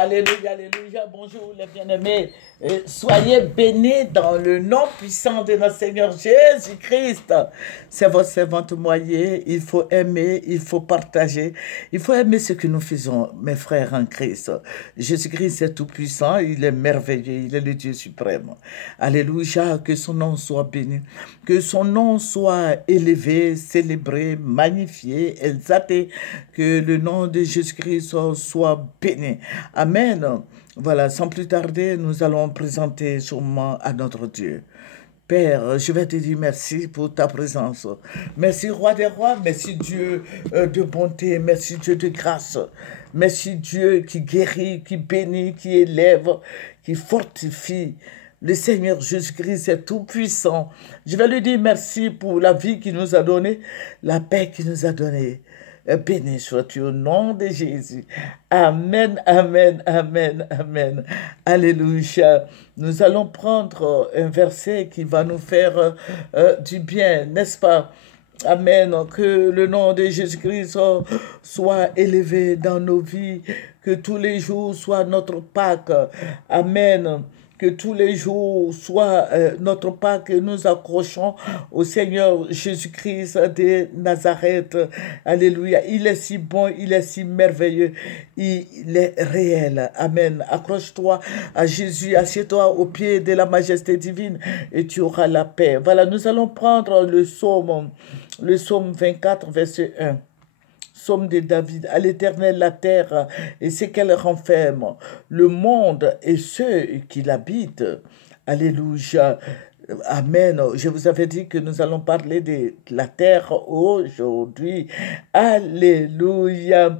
Alléluia, alléluia, bonjour les bien-aimés. Soyez bénis dans le nom puissant de notre Seigneur Jésus-Christ. C'est votre servante Moyer. Il faut aimer, il faut partager. Il faut aimer ce que nous faisons, mes frères en Christ. Jésus-Christ est tout puissant, il est merveilleux, il est le Dieu suprême. Alléluia, que son nom soit béni. Que son nom soit élevé, célébré, magnifié, exalté. Que le nom de Jésus-Christ soit béni. Amen. Voilà, sans plus tarder, nous allons présenter sûrement à notre Dieu. Père, je vais te dire merci pour ta présence. Merci, Roi des rois. Merci, Dieu de bonté. Merci, Dieu de grâce. Merci, Dieu qui guérit, qui bénit, qui élève, qui fortifie. Le Seigneur Jésus-Christ est tout puissant. Je vais lui dire merci pour la vie qu'il nous a donnée, la paix qu'il nous a donnée. Béni sois-tu au nom de Jésus. Amen, amen, amen, amen. Alléluia. Nous allons prendre un verset qui va nous faire du bien, n'est-ce pas? Amen. Que le nom de Jésus-Christ soit élevé dans nos vies, que tous les jours soient notre Pâques. Amen. Que tous les jours soient notre Pâques, que nous accrochons au Seigneur Jésus-Christ de Nazareth. Alléluia. Il est si bon, il est si merveilleux, il est réel. Amen. Accroche-toi à Jésus, assieds-toi au pied de la majesté divine et tu auras la paix. Voilà, nous allons prendre le psaume 24, verset 1. Psaume de David, à l'Éternel la terre et ce qu'elle renferme, le monde et ceux qui l'habitent. Alléluia. Amen. Je vous avais dit que nous allons parler de la terre aujourd'hui. Alléluia.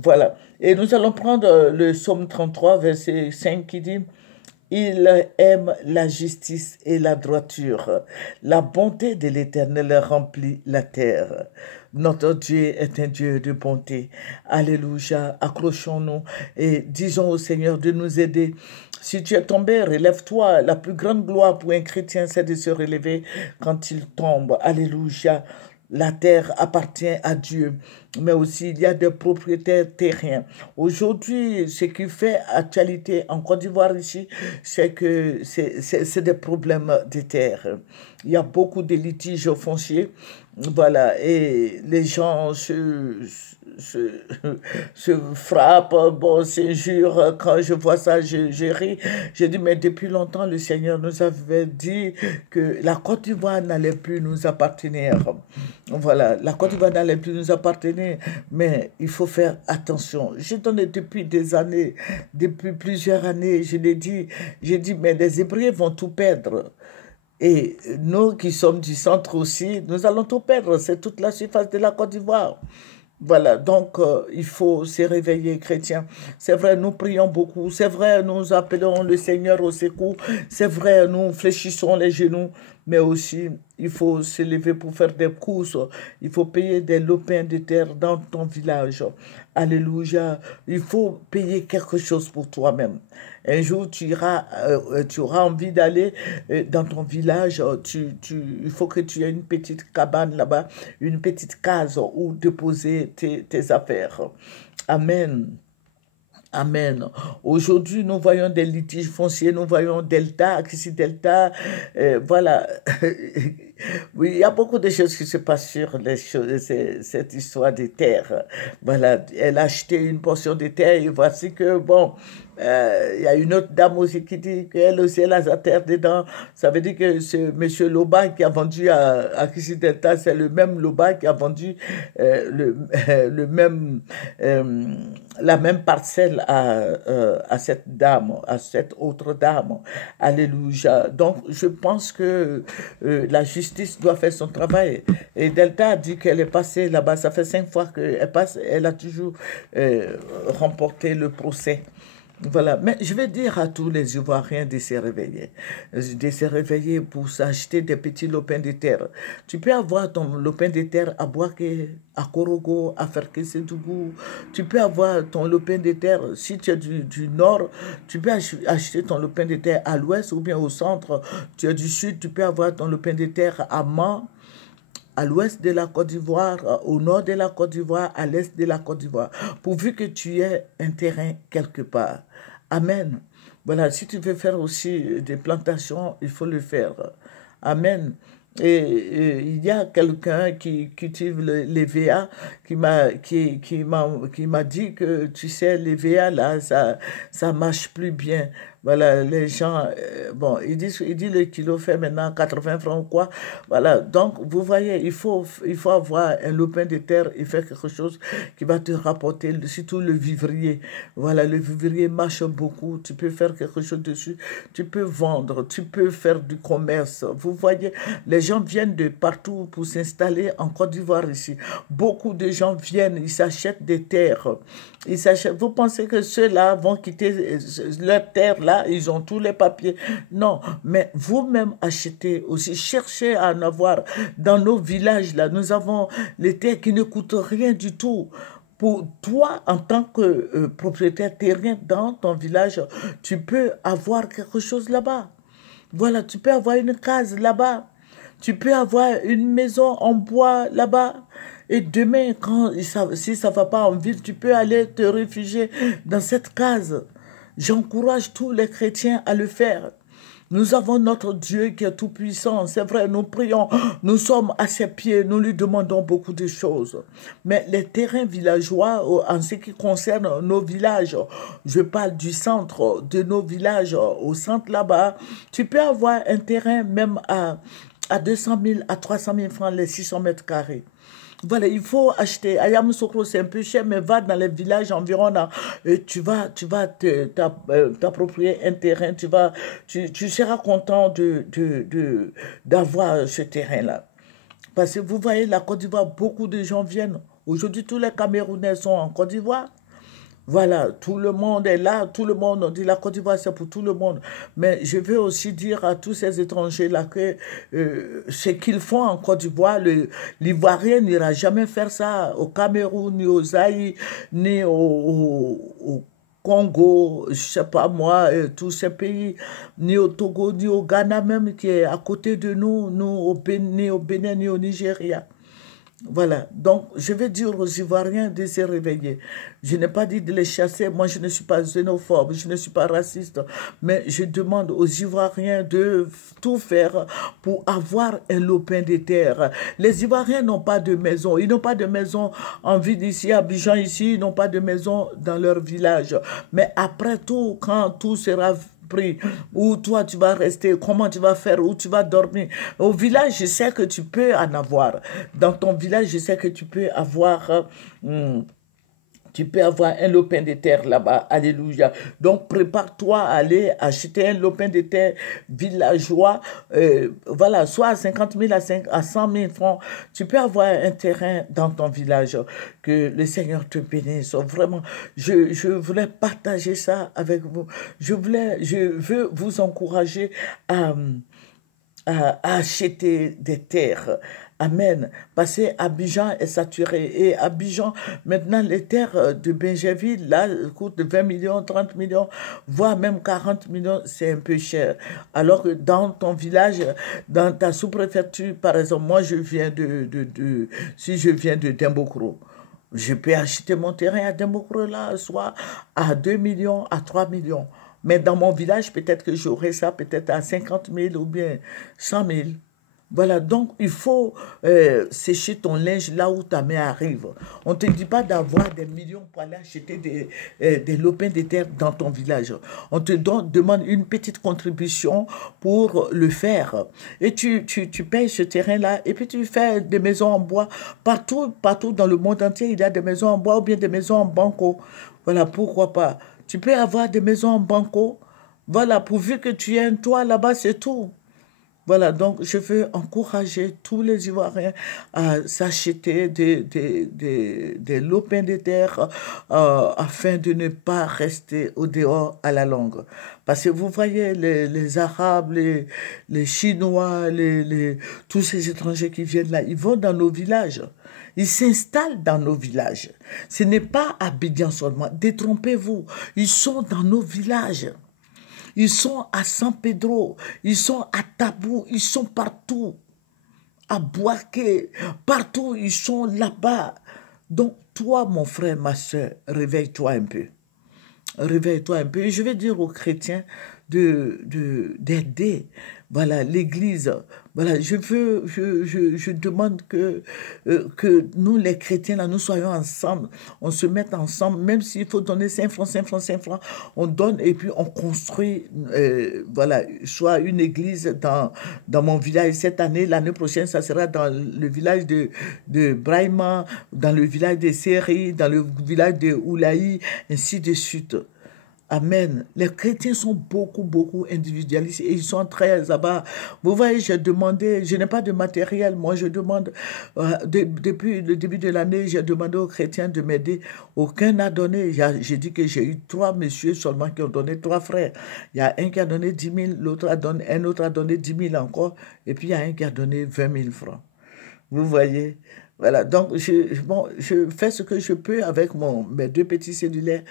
Voilà. Et nous allons prendre le psaume 33, verset 5 qui dit: il aime la justice et la droiture. La bonté de l'Éternel remplit la terre. Notre Dieu est un Dieu de bonté. Alléluia. Accrochons-nous et disons au Seigneur de nous aider. Si tu es tombé, relève-toi. La plus grande gloire pour un chrétien, c'est de se relever quand il tombe. Alléluia. La terre appartient à Dieu, mais aussi il y a des propriétaires terriens. Aujourd'hui, ce qui fait actualité en Côte d'Ivoire ici, c'est que c'est des problèmes de terre. Il y a beaucoup de litiges fonciers, voilà, et les gens se frappent, bon, s'injurent. Quand je vois ça, je ris. Je dis, mais depuis longtemps, le Seigneur nous avait dit que la Côte d'Ivoire n'allait plus nous appartenir. Voilà, la Côte d'Ivoire n'allait plus nous appartenir, mais il faut faire attention. Je donne depuis des années, depuis plusieurs années, je l'ai dit, j'ai dit, mais les Hébreux vont tout perdre. Et nous qui sommes du centre aussi, nous allons tout perdre. C'est toute la surface de la Côte d'Ivoire. Voilà, donc il faut se réveiller, chrétiens. C'est vrai, nous prions beaucoup. C'est vrai, nous appelons le Seigneur au secours. C'est vrai, nous fléchissons les genoux. Mais aussi, il faut se lever pour faire des courses. Il faut payer des lopins de terre dans ton village. Alléluia. Il faut payer quelque chose pour toi-même. Un jour, tu auras envie d'aller dans ton village. Il faut que tu aies une petite cabane là-bas, une petite case où déposer tes affaires. Amen. Amen. Aujourd'hui, nous voyons des litiges fonciers, nous voyons Delta, Axis Delta, voilà. Oui, il y a beaucoup de choses qui se passent sur cette histoire de terre. Voilà, elle a acheté une portion de terre et voici que, bon, il y a une autre dame aussi qui dit qu'elle aussi, elle a sa terre dedans. Ça veut dire que ce monsieur Loba qui a vendu à Axis Delta, c'est le même Loba qui a vendu la même parcelle à cette dame, à cette autre dame. Alléluia. Donc, je pense que la justice doit faire son travail. Et Delta a dit qu'elle est passée là-bas. Ça fait 5 fois qu'elle passe. Elle a toujours remporté le procès. Voilà, mais je vais dire à tous les Ivoiriens de se réveiller pour s'acheter des petits lopins de terre. Tu peux avoir ton lopin de terre à Boaké, à Korogo, à Ferkessédougou. Tu peux avoir ton lopin de terre, si tu es du nord, tu peux acheter ton lopin de terre à l'ouest ou bien au centre. Tu es du sud, tu peux avoir ton lopin de terre à Man, à l'ouest de la Côte d'Ivoire, au nord de la Côte d'Ivoire, à l'est de la Côte d'Ivoire, pourvu que tu aies un terrain quelque part. Amen. Voilà, si tu veux faire aussi des plantations, il faut le faire. Amen. Il y a quelqu'un qui cultive les VA qui m'a dit que, tu sais, les VA, là, ça marche plus bien. Voilà, les gens, bon, il dit le kilo fait maintenant 80 francs ou quoi. Voilà, donc, vous voyez, il faut avoir un lopin de terre et faire quelque chose qui va te rapporter, surtout le vivrier. Voilà, le vivrier marche beaucoup. Tu peux faire quelque chose dessus. Tu peux vendre, tu peux faire du commerce. Vous voyez, les gens viennent de partout pour s'installer en Côte d'Ivoire ici. Beaucoup de gens viennent, ils s'achètent des terres. Vous pensez que ceux-là vont quitter leur terre là, ils ont tous les papiers. Non, mais vous-même achetez aussi, cherchez à en avoir. Dans nos villages là, nous avons les terres qui ne coûtent rien du tout. Pour toi, en tant que propriétaire terrien dans ton village, tu peux avoir quelque chose là-bas. Voilà, tu peux avoir une case là-bas. Tu peux avoir une maison en bois là-bas. Et demain, si ça ne va pas en ville, tu peux aller te réfugier dans cette case. J'encourage tous les chrétiens à le faire. Nous avons notre Dieu qui est tout-puissant. C'est vrai, nous prions, nous sommes à ses pieds, nous lui demandons beaucoup de choses. Mais les terrains villageois, en ce qui concerne nos villages, je parle du centre de nos villages, au centre là-bas, tu peux avoir un terrain même à 200 000, à 300 000 francs, les 600 mètres carrés. Voilà, il faut acheter. À Yamoussoukro, c'est un peu cher, mais va dans les villages environnants. Et tu vas t'approprier un terrain. Tu seras content d'avoir ce terrain-là. Parce que vous voyez, la Côte d'Ivoire, beaucoup de gens viennent. Aujourd'hui, tous les Camerounais sont en Côte d'Ivoire. Voilà, tout le monde est là, tout le monde, on dit la Côte d'Ivoire, c'est pour tout le monde. Mais je veux aussi dire à tous ces étrangers-là que ce qu'ils font en Côte d'Ivoire, l'Ivoirien n'ira jamais faire ça au Cameroun, ni au Zaïre, ni au Congo, je sais pas moi, tous ces pays, ni au Togo, ni au Ghana même, qui est à côté de nous, ni au Bénin, ni au Nigeria. Voilà, donc je vais dire aux Ivoiriens de se réveiller. Je n'ai pas dit de les chasser, moi je ne suis pas xénophobe, je ne suis pas raciste, mais je demande aux Ivoiriens de tout faire pour avoir un lopin de terre. Les Ivoiriens n'ont pas de maison, ils n'ont pas de maison en ville ici, à Abidjan ici, ils n'ont pas de maison dans leur village. Mais après tout, quand tout sera pris, où toi tu vas rester, comment tu vas faire, où tu vas dormir. Au village, je sais que tu peux en avoir. Dans ton village, je sais que tu peux avoir... tu peux avoir un lopin de terre là-bas. Alléluia. Donc, prépare-toi à aller acheter un lopin de terre villageois. Voilà, soit à 50 000 à 100 000 francs. Tu peux avoir un terrain dans ton village. Que le Seigneur te bénisse. Vraiment, je voulais partager ça avec vous. Je veux vous encourager à acheter des terres. Amen. Parce que Abidjan est saturé. Et Abidjan, maintenant, les terres de Benjerville, là, coûtent 20 millions, 30 millions, voire même 40 millions, c'est un peu cher. Alors que dans ton village, dans ta sous-préfecture, par exemple, moi, si je viens de Dembokro, je peux acheter mon terrain à Dembokro, là, soit à 2 millions, à 3 millions. Mais dans mon village, peut-être que j'aurai ça peut-être à 50 000 ou bien 100 000. Voilà, donc il faut sécher ton linge là où ta main arrive. On ne te dit pas d'avoir des millions pour aller acheter des lopins de terre dans ton village. On te demande une petite contribution pour le faire. Et tu payes ce terrain-là et puis tu fais des maisons en bois. Partout dans le monde entier, il y a des maisons en bois ou bien des maisons en banco. Voilà, pourquoi pas. Tu peux avoir des maisons en banco. Voilà, pourvu que tu aies un toit là-bas, c'est tout. Voilà, donc je veux encourager tous les Ivoiriens à s'acheter des lopins de terre afin de ne pas rester au dehors à la longue. Parce que vous voyez, les Arabes, les Chinois, tous ces étrangers qui viennent là, ils vont dans nos villages. Ils s'installent dans nos villages. Ce n'est pas à Abidjan seulement. Détrompez-vous. Ils sont dans nos villages. Ils sont à San Pedro, ils sont à Tabou, ils sont partout. à Boaké, partout, ils sont là-bas. Donc, toi, mon frère, ma soeur, réveille-toi un peu. Réveille-toi un peu. Et je vais dire aux chrétiens d'aider, voilà, l'Église. Voilà, je demande que nous, les chrétiens, là, nous soyons ensemble, on se mette ensemble, même s'il faut donner 5 francs, 5 francs, 5 francs, on donne et puis on construit, voilà, soit une église dans mon village cette année, l'année prochaine, ça sera dans le village de Brahima, dans le village de Seri, dans le village de Oulaï, ainsi de suite. Amen. Les chrétiens sont beaucoup, beaucoup individualistes et ils sont très abat. Vous voyez, j'ai demandé, je n'ai pas de matériel, moi je demande, depuis le début de l'année, j'ai demandé aux chrétiens de m'aider. Aucun n'a donné. J'ai dit que j'ai eu 3 messieurs seulement qui ont donné, 3 frères. Il y a un qui a donné 10 000, un autre a donné 10 000 encore, et puis il y a un qui a donné 20 000 francs. Vous voyez? Voilà, donc bon, je fais ce que je peux avec mes 2 petits cellulaires.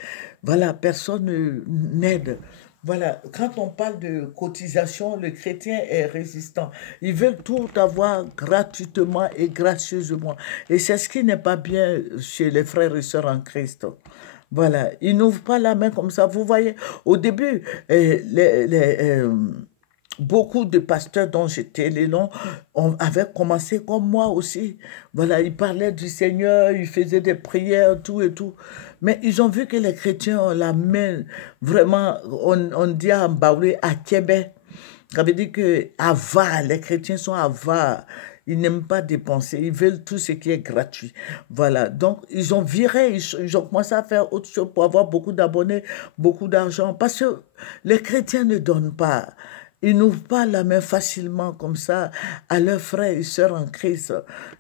Voilà, personne n'aide. Voilà, quand on parle de cotisation, le chrétien est résistant. Ils veulent tout avoir gratuitement et gracieusement. Et c'est ce qui n'est pas bien chez les frères et sœurs en Christ. Voilà, ils n'ouvrent pas la main comme ça. Vous voyez, au début, beaucoup de pasteurs dont j'étais les noms avaient commencé comme moi aussi. Voilà, ils parlaient du Seigneur, ils faisaient des prières, tout et tout. Mais ils ont vu que les chrétiens ont la main, vraiment, on dit à Mbaoulé, à Québec. Ça veut dire que avares, les chrétiens sont avares. Ils n'aiment pas dépenser, ils veulent tout ce qui est gratuit. Voilà, donc ils ont viré, ils ont commencé à faire autre chose pour avoir beaucoup d'abonnés, beaucoup d'argent. Parce que les chrétiens ne donnent pas. Ils n'ouvrent pas la main facilement comme ça à leurs frères et sœurs en Christ.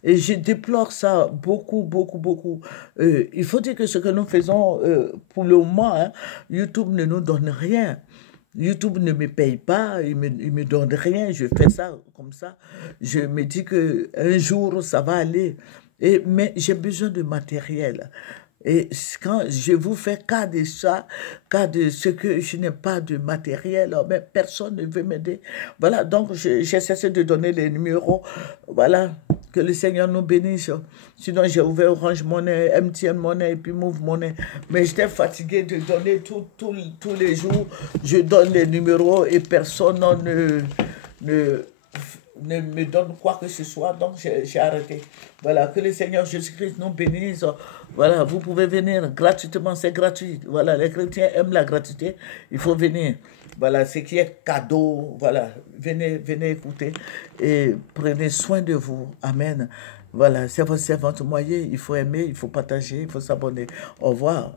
Et je déplore ça beaucoup, beaucoup, beaucoup. Il faut dire que ce que nous faisons pour le moment, hein, YouTube ne nous donne rien. YouTube ne me paye pas, il me donne rien, je fais ça comme ça. Je me dis qu'un jour, ça va aller. Mais j'ai besoin de matériel. Et quand je vous fais cas de ça, cas de ce que je n'ai pas de matériel, mais personne ne veut m'aider. Voilà, donc j'ai cessé de donner les numéros. Voilà, que le Seigneur nous bénisse. Sinon, j'ai ouvert Orange Money, MTN Money et puis Move Money. Mais j'étais fatigué de donner tous les jours. Je donne les numéros et personne ne ne me donne quoi que ce soit, donc j'ai arrêté. Voilà, que le Seigneur Jésus-Christ nous bénisse. Voilà, vous pouvez venir gratuitement, c'est gratuit. Voilà, les chrétiens aiment la gratuité, il faut venir. Voilà, ce qui est cadeau, voilà, venez écouter et prenez soin de vous. Amen. Voilà, c'est votre servante moyen, il faut aimer, il faut partager, il faut s'abonner. Au revoir.